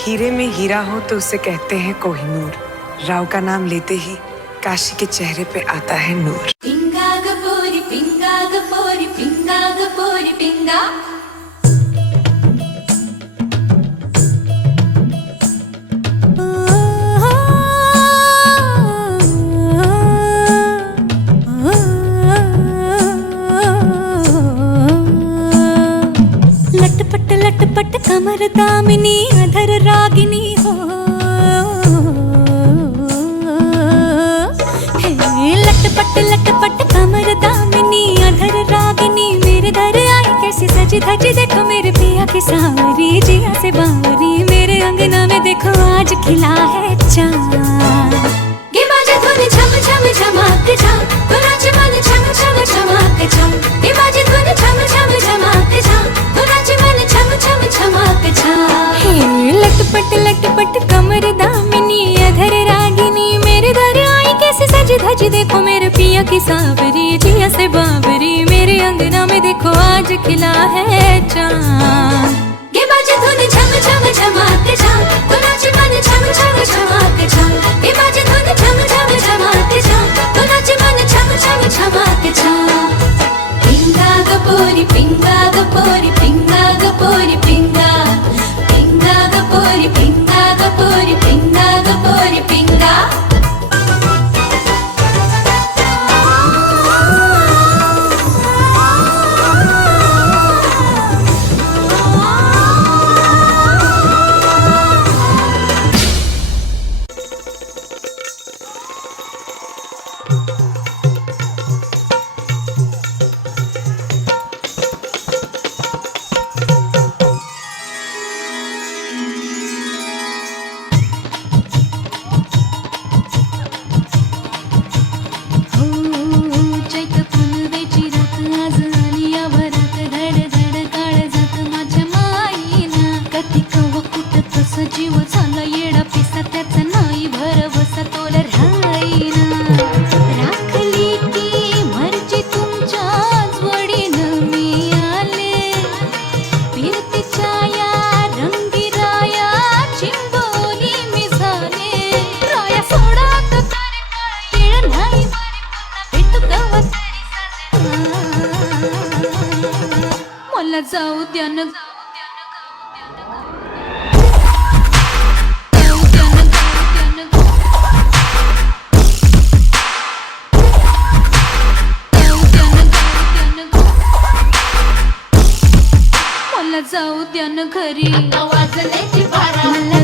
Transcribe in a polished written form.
हीरे में हीरा हो तो उसे कहते हैं कोहिनूर। राव का नाम लेते ही काशी के चेहरे पे आता है नूर। पिंगा गपोरी पिंगा गपोरी पिंगा गपोरी पिंगा। लटपट लटपट कमर दामिनी अधर रागिनी हो। लटपट लटपट कमर दामिनी अधर रागिनी मेरे दर आई कैसी सजी धजी। देखो मेरे पिया की सावरी जिया से बावरी मेरे अंगना में देखो आज खिला है चांद। गे बाजे धुन छम छम छमाक छम तो नाच मन छम छम छमाक छम। गे बाजे धुन छम छम छमाक छम तो नाच मन छम छम छमाक छम। लटपट लटपट कमर दामिनी अधर रागिनी मेरे दर आई कैसे सजी धजी। देखो मेरे पिया की सावरी जिया से बावरी मेरे अंगना में देखो आज खिला है चांद। गे बाजे धुन छम छम छमाक छम तो नाच मन छम छम छमाक छम। गे बाजे धुन छम छम छमाक छम तो नाच मन छम छम छमाक छम। पिंगा गपोरी पिंगा गपोरी पिंगा गपोरी पिंगा। पिंगा गपोरी पिंगा गपोरी पिंगा गपोरी पिंगा। जीव झाला येडा पिसा त्याचा नाही भरवसा तोल राहीना। राखली ती मर्जी तुमच्याच वडीनं मी आले। फिरतीच्या या रंगी राया चिंबोली मी झाले। राया सोडा तर तारे काळ येळ नाही भेटू कवा तरी मला जाऊ द्या न। जाऊ द्या न घरी वाजल्याची बारा मला